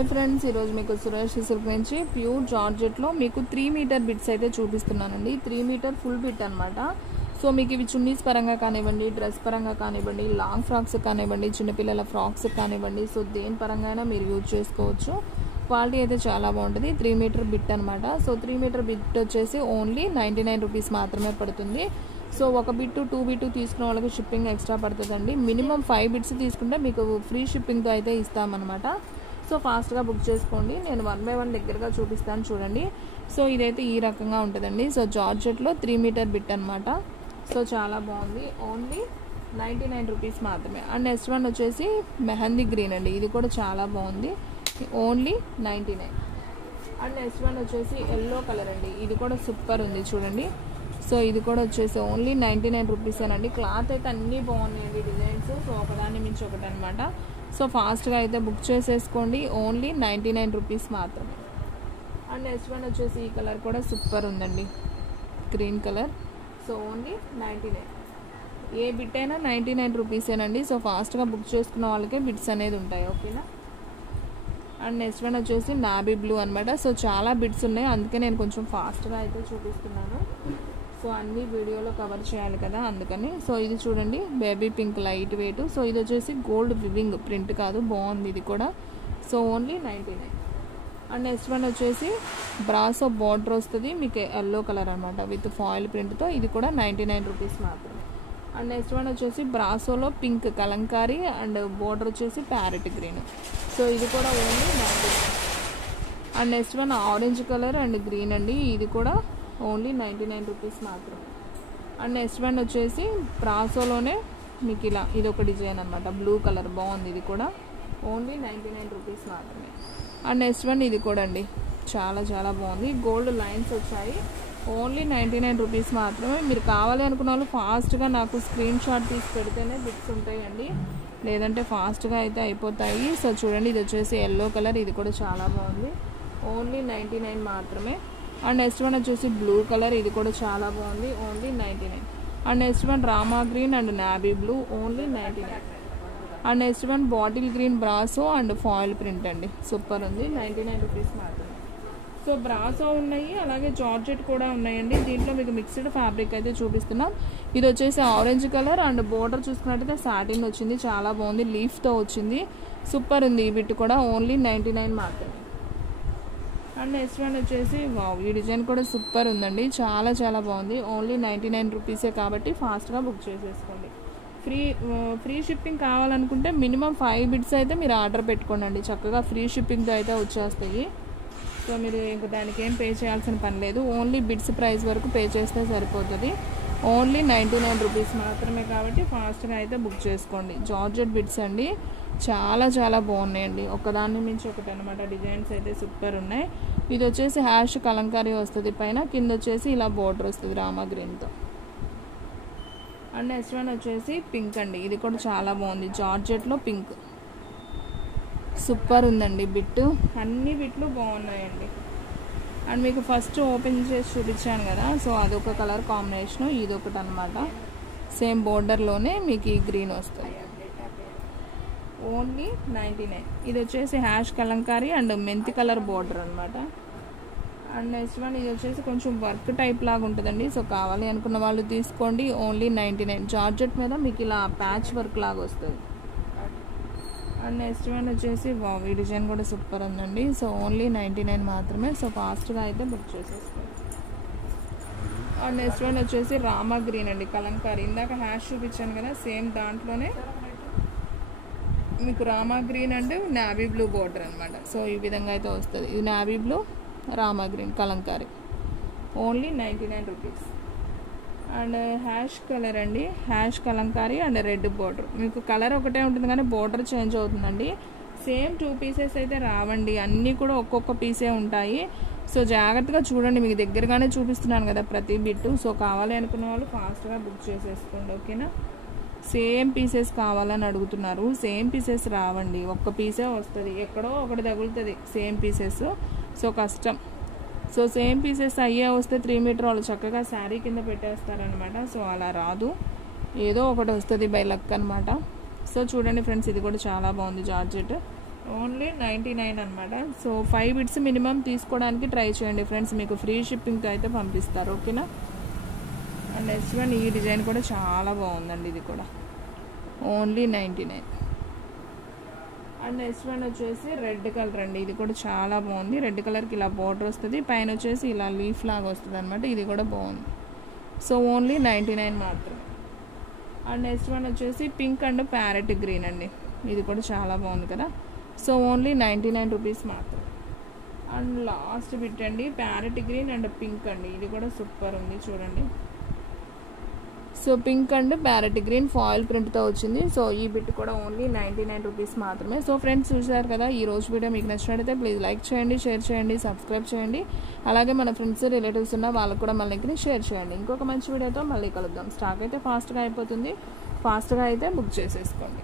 Hi friends, ఈరోజు మీకు Suresh silk నుంచి ప్యూర్ జార్జెట్లో మీకు 3 మీటర్ బిట్స్ అయితే చూపిస్తున్నానండి. 3 మీటర్ ఫుల్ బిట్ అనమాట. సో మీకు ఇవి చున్నీస్ పరంగా కానివ్వండి, డ్రెస్ పరంగా కానివ్వండి, లాంగ్ ఫ్రాక్స్ కానివ్వండి, చిన్నపిల్లల ఫ్రాక్స్ కానివ్వండి, సో దేని పరంగా అయినా మీరు యూజ్ చేసుకోవచ్చు. క్వాలిటీ అయితే చాలా బాగుంటుంది. 3 మీటర్ బిట్ అనమాట. సో 3 మీటర్ బిట్ వచ్చేసి ఓన్లీ 99 రూపీస్ మాత్రమే పడుతుంది. సో ఒక బిట్టు 2 బిట్టు తీసుకున్న వాళ్ళకి షిప్పింగ్ ఎక్స్ట్రా పడుతుందండి. మినిమం 5 బిట్స్ తీసుకుంటే మీకు ఫ్రీ షిప్పింగ్తో అయితే ఇస్తామన్నమాట. సో ఫాస్ట్గా బుక్ చేసుకోండి. నేను 1 బై 1 దగ్గరగా చూపిస్తాను చూడండి. సో ఇదైతే ఈ రకంగా ఉంటుందండి. సో జార్జెట్లో 3 మీటర్ బిట్ అనమాట. సో చాలా బాగుంది. ఓన్లీ 99 రూపీస్ మాత్రమే. అండ్ నెక్స్ట్ వన్ వచ్చేసి మెహందీ గ్రీన్ అండి. ఇది కూడా చాలా బాగుంది. ఓన్లీ 99. అండ్ నెక్స్ట్ వన్ వచ్చేసి ఎల్లో కలర్ అండి. ఇది కూడా సూపర్ ఉంది చూడండి. సో ఇది కూడా వచ్చేసి ఓన్లీ 99 రూపీస్ అనండి. క్లాత్ అయితే అన్నీ బాగున్నాయండి, డిజైన్స్. సో ఒకదాని మించి ఒకటి అనమాట. సో ఫాస్ట్గా అయితే బుక్ చేసేసుకోండి. ఓన్లీ 99 రూపీస్ మాత్రమే. అండ్ నెక్స్ట్ వన్ వచ్చేసి ఈ కలర్ కూడా సూపర్ ఉందండి, గ్రీన్ కలర్. So only 99. ఏ బిట్ అయినా 99 రూపీసేనండి. సో ఫాస్ట్గా బుక్ చేసుకున్న వాళ్ళకే బిట్స్ అనేది ఉంటాయి, ఓకేనా. అండ్ నెక్స్ట్ వన్ వచ్చేసి నాబీ బ్లూ అనమాట. సో చాలా బిట్స్ ఉన్నాయి, అందుకే నేను కొంచెం ఫాస్ట్గా అయితే చూపిస్తున్నాను. సో అన్ని వీడియోలో కవర్ చేయాలి కదా, అందుకని. సో ఇది చూడండి, baby pink light weight. So ఇది వచ్చేసి గోల్డ్ వివింగ్ ప్రింట్ కాదు, బాగుంది ఇది కూడా. So only 99. And next one వచ్చేసి బ్రాసో బార్డర్ వస్తుంది మీకు, ఎల్లో కలర్ అనమాట విత్ ఫాయిల్ ప్రింట్తో. ఇది కూడా 99 రూపీస్ మాత్రమే. అండ్ నెక్స్ట్ వన్ వచ్చేసి బ్రాసోలో పింక్ కలంకారీ అండ్ బార్డర్ వచ్చేసి ప్యారెట్ గ్రీన్. సో ఇది కూడా only 99. And next one orange colour and green అండి. ఇది కూడా ఓన్లీ 99 రూపీస్ మాత్రమే. అండ్ నెక్స్ట్ వన్ వచ్చేసి బ్రాసోలోనే మీకు ఇలా ఇది ఒక డిజైన్ అనమాట, బ్లూ కలర్ బాగుంది. ఇది కూడా ఓన్లీ 99 రూపీస్ మాత్రమే. అండ్ నెక్స్ట్ వన్ ఇది కూడా అండి, చాలా చాలా బాగుంది. గోల్డ్ లైన్స్ వచ్చాయి. ఓన్లీ 99 రూపీస్ మాత్రమే. మీరు కావాలి అనుకున్న వాళ్ళు ఫాస్ట్గా నాకు స్క్రీన్ షాట్ తీసి పెడితేనే బిట్స్ ఉంటాయండి, లేదంటే ఫాస్ట్గా అయితే అయిపోతాయి. సో చూడండి, ఇది వచ్చేసి ఎల్లో కలర్. ఇది కూడా చాలా బాగుంది. ఓన్లీ 99 మాత్రమే. అండ్ నెక్స్ట్ వన్ వచ్చేసి బ్లూ కలర్. ఇది కూడా చాలా బాగుంది. Only 99. And next one Rama green and నాబీ blue. Only 99. And next one bottle green brasso and foil print అండి. సూపర్ ఉంది. 99 రూపీస్ మాత్రమే. సో బ్రాసో ఉన్నాయి, అలాగే జార్జెట్ కూడా ఉన్నాయండి. దీంట్లో మీకు మిక్స్డ్ ఫ్యాబ్రిక్ అయితే చూపిస్తున్నాం. ఇది వచ్చేసి ఆరెంజ్ కలర్ అండ్ బోర్డర్ చూసుకున్నట్టయితే సాటిన్ వచ్చింది, చాలా బాగుంది. లీఫ్తో వచ్చింది, సూపర్ ఉంది. ఈ బిట్ కూడా ఓన్లీ 99 మాత్రమే. అండ్ నెక్స్ట్ వన్ వచ్చేసి వావ్, ఈ డిజైన్ కూడా సూపర్ ఉందండి, చాలా చాలా బాగుంది. ఓన్లీ 99 రూపీసే కాబట్టి ఫాస్ట్గా బుక్ చేసేసుకోండి. ఫ్రీ షిప్పింగ్ కావాలనుకుంటే మినిమం 5 బిట్స్ అయితే మీరు ఆర్డర్ పెట్టుకోండి. చక్కగా ఫ్రీ షిప్పింగ్తో అయితే వచ్చేస్తాయి. సో మీరు ఇంక దానికి ఏం పే చేయాల్సిన పని లేదు. ఓన్లీ బిట్స్ ప్రైస్ వరకు పే చేస్తే సరిపోతుంది. ఓన్లీ 99 రూపీస్ మాత్రమే కాబట్టి ఫాస్ట్గా అయితే బుక్ చేసుకోండి. జార్జెట్ బిట్స్ అండి, చాలా చాలా బాగున్నాయండి, ఒకదాన్ని మించి ఒకటి అనమాట. డిజైన్స్ అయితే సూపర్ ఉన్నాయి. ఇది వచ్చేసి హ్యాష్ కలంకారీ వస్తుంది పైన, కింద వచ్చేసి ఇలా బోర్డర్ వస్తుంది రామా గ్రీన్తో. అండ్ నెక్స్ట్ వన్ వచ్చేసి పింక్ అండి. ఇది కూడా చాలా బాగుంది, జార్జెట్లో పింక్. సూపర్ ఉందండి బిట్టు, అన్ని బిట్లు బాగున్నాయండి. అండ్ మీకు ఫస్ట్ ఓపెన్ చేసి చూపించాను కదా, సో అదొక కలర్ కాంబినేషను, ఇదొకటి అనమాట. సేమ్ బోర్డర్లోనే మీకు ఈ గ్రీన్ వస్తుంది. ఓన్లీ 99. ఇది వచ్చేసి హ్యాష్ కలంకారీ అండ్ మెంతి కలర్ బోర్డర్ అనమాట. అండ్ నెక్స్ట్ వన్ ఇది వచ్చేసి కొంచెం వర్క్ టైప్ లాగా ఉంటుందండి. సో కావాలి అనుకున్న వాళ్ళు తీసుకోండి. ఓన్లీ 99. జార్జెట్ మీద మీకు ఇలా ప్యాచ్ వర్క్ లాగా వస్తుంది. అండ్ నెక్స్ట్ వన్ వచ్చేసి వావ్, ఈ డిజైన్ కూడా సూపర్ ఉందండి. సో ఓన్లీ 99 మాత్రమే. సో ఫాస్ట్గా అయితే బుక్ చేసేసుకోండి. అండ్ నెక్స్ట్ వన్ వచ్చేసి రామా గ్రీన్ అండి, కలంకారీ. ఇందాక హ్యాష్ చూపించాను కదా, సేమ్ దాంట్లోనే మీకు Rama green and navy blue border అనమాట. సో ఈ విధంగా అయితే వస్తుంది. ఇది navy blue, Rama green Kalamkari. Only 99 rupees. And hash colour అండి, hash Kalamkari and red border. మీకు కలర్ ఒకటే ఉంటుంది కానీ బోర్డర్ చేంజ్ అవుతుందండి. సేమ్ 2 పీసెస్ అయితే రావండి, అన్నీ కూడా ఒక్కొక్క పీసే ఉంటాయి. సో జాగ్రత్తగా చూడండి, మీకు దగ్గరగానే చూపిస్తున్నాను కదా ప్రతి బిట్టు. సో కావాలి అనుకున్న వాళ్ళు ఫాస్ట్గా బుక్ చేసేసుకోండి, ఓకేనా. సేమ్ పీసెస్ కావాలని అడుగుతున్నారు, సేమ్ పీసెస్ రావండి, ఒక్క పీసే వస్తుంది, ఎక్కడో ఒకటి తగులుతుంది సేమ్ పీసెస్. సో కష్టం. సో సేమ్ పీసెస్ అయ్యే వస్తే 3 మీటర్ వాళ్ళు చక్కగా శారీ కింద పెట్టేస్తారనమాట. సో అలా రాదు, ఏదో ఒకటి వస్తుంది బై లక్ అనమాట. సో చూడండి ఫ్రెండ్స్, ఇది కూడా చాలా బాగుంది జార్జెట్. ఓన్లీ 99 అనమాట. సో 5 బిట్స్ మినిమం తీసుకోవడానికి ట్రై చేయండి ఫ్రెండ్స్, మీకు ఫ్రీ షిప్పింగ్తో అయితే పంపిస్తారు. ఓకేనా. అండ్ నెక్స్ట్ వన్ ఈ డిజైన్ కూడా చాలా బాగుందండి, ఇది కూడా ఓన్లీ 99. అండ్ నెక్స్ట్ వన్ వచ్చేసి రెడ్ కలర్ అండి, ఇది కూడా చాలా బాగుంది. రెడ్ కలర్కి ఇలా బార్డర్ వస్తుంది, పైన వచ్చేసి ఇలా లీఫ్ లాగా వస్తుంది అనమాట. ఇది కూడా బాగుంది. సో ఓన్లీ 99 మాత్రమే. అండ్ నెక్స్ట్ వన్ వచ్చేసి పింక్ అండ్ ప్యారెట్ గ్రీన్ అండి, ఇది కూడా చాలా బాగుంది కదా. సో ఓన్లీ 99 రూపీస్ మాత్రం. అండ్ లాస్ట్ బిట్ అండి ప్యారెట్ గ్రీన్ అండ్ పింక్ అండి, ఇది కూడా సూపర్ ఉంది చూడండి. So pink and parrot green foil ప్రింట్తో వచ్చింది. సో ఈ బిట్ కూడా ఓన్లీ 99 రూపీస్ మాత్రమే. సో ఫ్రెండ్స్ చూసారు కదా, ఈ రోజు వీడియో మీకు నచ్చినట్లయితే ప్లీజ్ లైక్ చేయండి, షేర్ చేయండి, సబ్స్క్రైబ్ చేయండి. అలాగే మన ఫ్రెండ్స్ రిలేటివ్స్ ఉన్న వాళ్ళకు కూడా మన లింక్ని షేర్ చేయండి. ఇంకొక మంచి వీడియోతో మళ్ళీ కలుద్దాం. స్టాక్ అయితే ఫాస్ట్గా అయిపోతుంది, ఫాస్ట్గా అయితే బుక్ చేసేసుకోండి.